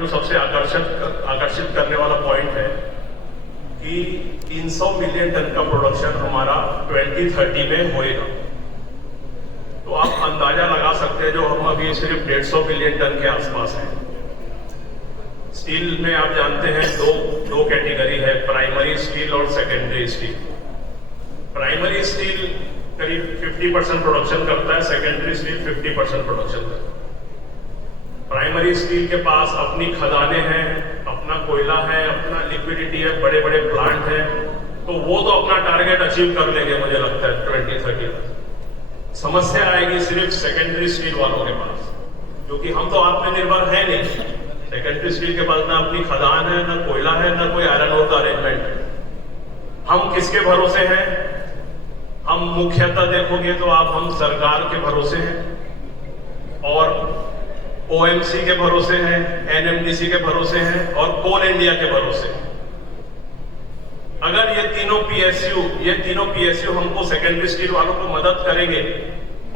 जो सबसे आकर्षित करने वाला पॉइंट है कि 300 मिलियन टन का प्रोडक्शन हमारा 2030 में होएगा। तो आप अंदाजा लगा सकते हैं जो हम अभी सिर्फ 150 मिलियन टन के आसपास हैं। स्टील में आप जानते हैं दो कैटेगरी है, प्राइमरी स्टील और सेकेंडरी स्टील। प्राइमरी स्टील करीब 50% प्रोडक्शन करता है, सेकेंडरी स्टील 50% प्रोडक्शन करता है। प्राइमरी स्टील के पास अपनी खदानें हैं, अपना कोयला है, अपना लिक्विडिटी है, बड़े बड़े प्लांट हैं, तो वो तो अपना टारगेट अचीव कर लेंगे मुझे लगता है 2030 में। समस्या आएगी सिर्फ सेकेंडरी स्टील वालों के पास, क्योंकि हम तो आत्मनिर्भर है नहीं। सेकेंडरी स्टील के पास ना अपनी खदान है, ना कोयला है, ना कोई आयरन ओर का अरेंजमेंट है। हम किसके भरोसे हैं? हम मुख्यतः देखोगे तो आप हम सरकार के भरोसे हैं और ओएमसी के भरोसे हैं, एनएमडीसी के भरोसे हैं और कोल इंडिया के भरोसे हैं। अगर ये तीनों पीएसयू हमको सेकेंडरी स्टील वालों को मदद करेंगे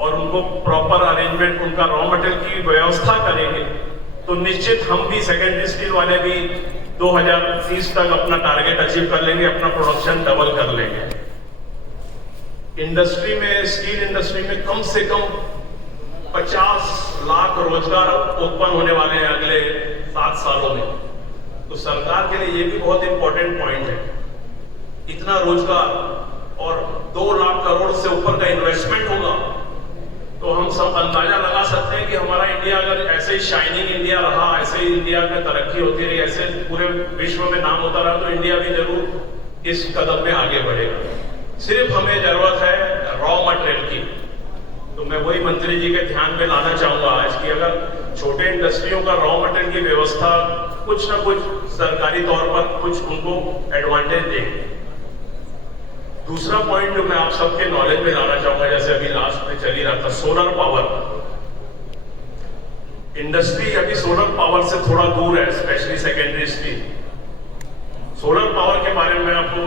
और उनको प्रॉपर अरेंजमेंट, उनका रॉ मटेरियल की व्यवस्था करेंगे, तो निश्चित हम भी सेकेंडरी स्टील वाले भी 2030 तक अपना टारगेट अचीव कर लेंगे, अपना प्रोडक्शन डबल कर लेंगे। इंडस्ट्री में, स्टील इंडस्ट्री में कम से कम 50 लाख रोजगार उत्पन्न होने वाले हैं अगले 7 सालों में। तो सरकार के लिए ये भी बहुत इंपॉर्टेंट पॉइंट है। इतना रोजगार और 2 लाख करोड़ से ऊपर का इन्वेस्टमेंट होगा, तो हम सब अंदाजा लगा सकते हैं कि हमारा इंडिया अगर ऐसे ही शाइनिंग इंडिया रहा, ऐसे ही इंडिया में तरक्की होती रही, ऐसे पूरे विश्व में नाम होता रहा, तो इंडिया भी जरूर इस कदम में आगे बढ़ेगा। सिर्फ हमें जरूरत है रॉ मटेरियल की। तो मैं वही मंत्री जी के ध्यान में लाना चाहूंगा आज की, अगर छोटे इंडस्ट्रियों का रॉ मटेरियल की व्यवस्था कुछ ना कुछ सरकारी तौर पर कुछ उनको एडवांटेज दें। दूसरा पॉइंट जो मैं आप सबके नॉलेज में लाना चाहूंगा, जैसे अभी लास्ट में चल ही रहा था, सोलर पावर। इंडस्ट्री अभी सोलर पावर से थोड़ा दूर है, specially secondary steel. Solar power के बारे में आपको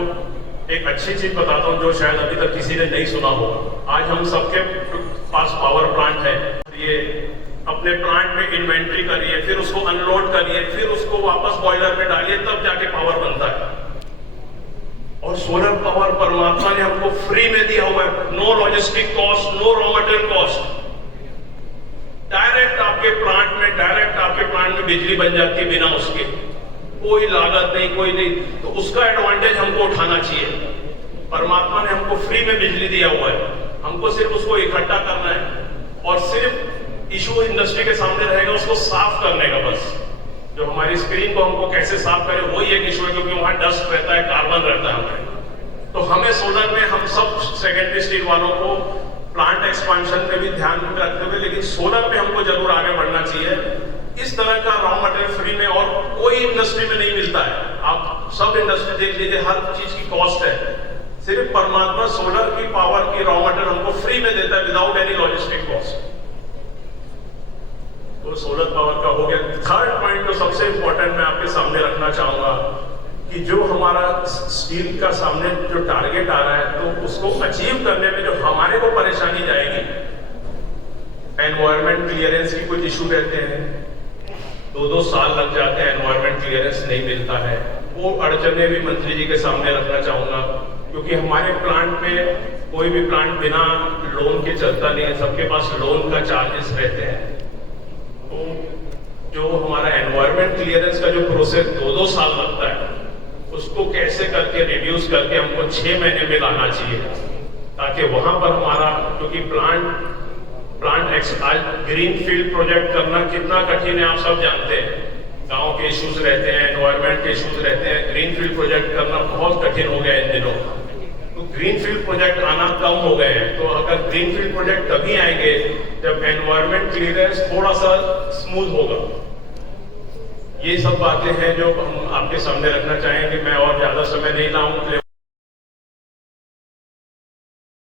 एक अच्छी चीज बताता हूं जो शायद अभी तक किसी ने नहीं सुना होगा। आज हम सबके पास पावर प्लांट है, ये अपने प्लांट में इन्वेंट्री करिए, फिर उसको अनलोड करिए, फिर उसको वापस बॉयलर में डालिए, तब जाके पावर बनता है। और सोलर पावर परमात्मा ने हमको फ्री में दिया हुआ है, no logistic cost, no raw material cost. Direct आपके प्लांट में बिजली बन जाती है, बिना उसके कोई लागत नहीं, कोई नहीं। तो उसका एडवांटेज हमको उठाना चाहिए। परमात्मा ने हमको फ्री में बिजली दिया हुआ है, हमको सिर्फ उसको इकट्ठा करना है और सिर्फ इशू इंडस्ट्री के सामने रहेगा उसको साफ करने का। बस जो हमारी स्क्रीन को हमको कैसे साफ करें वही एक इशू है, क्योंकि वहां डस्ट रहता है, कार्बन रहता है हमारे। तो हमें सोलर में हम सब सेकेंडरी स्टील वालों को प्लांट एक्सपांशन में भी ध्यान में रखते हुए, लेकिन सोलर में हमको जरूर आगे बढ़ना चाहिए। इस तरह का रॉ मटेरियल फ्री में और कोई इंडस्ट्री में नहीं मिलता है। आप सब इंडस्ट्री देख लीजिए, हर चीज की कॉस्ट है। सिर्फ परमात्मा सोलर की पावर की रॉ मटेरियल हमको फ्री में देता है, विदाउट एनी लॉजिस्टिक कॉस्ट। तो सोलर पावर का हो गया। थर्ड पॉइंट जो सबसे इंपॉर्टेंट मैं आपके सामने रखना चाहूंगा कि जो हमारा स्टील का सामने जो टारगेट आ रहा है, तो उसको अचीव करने में जो हमारे को परेशानी जाएगी, एनवायरमेंट क्लियरेंस की कुछ इशू रहते हैं, 2-2 साल लग जाते हैं, एनवायरमेंट क्लियरेंस नहीं मिलता है। वो अड़चने भी मंत्री जी के सामने रखना चाहूंगा, क्योंकि हमारे प्लांट में कोई भी प्लांट बिना लोन के चलता नहीं है, सबके पास लोन का चार्जेस रहते हैं। तो जो हमारा एनवायरमेंट क्लियरेंस का जो प्रोसेस 2-2 साल लगता है, उसको कैसे करके रिड्यूस करके हमको 6 महीने में लाना चाहिए, ताकि वहां पर हमारा, क्योंकि प्लांट आज ग्रीन फील्ड प्रोजेक्ट करना कितना कठिन है आप सब जानते हैं। गांव के इश्यूज रहते हैं, एनवायरमेंट के इश्यूज रहते हैं, ग्रीन फील्ड प्रोजेक्ट करना बहुत कठिन हो गया इन दिनों। तो ग्रीन फील्ड प्रोजेक्ट आना कम हो गए हैं। तो अगर ग्रीन फील्ड प्रोजेक्ट तभी आएंगे जब एनवायरमेंट क्लियरेंस थोड़ा सा स्मूथ होगा। ये सब बातें हैं जो हम आपके सामने रखना चाहेंगे। मैं और ज्यादा समय नहीं लाऊं।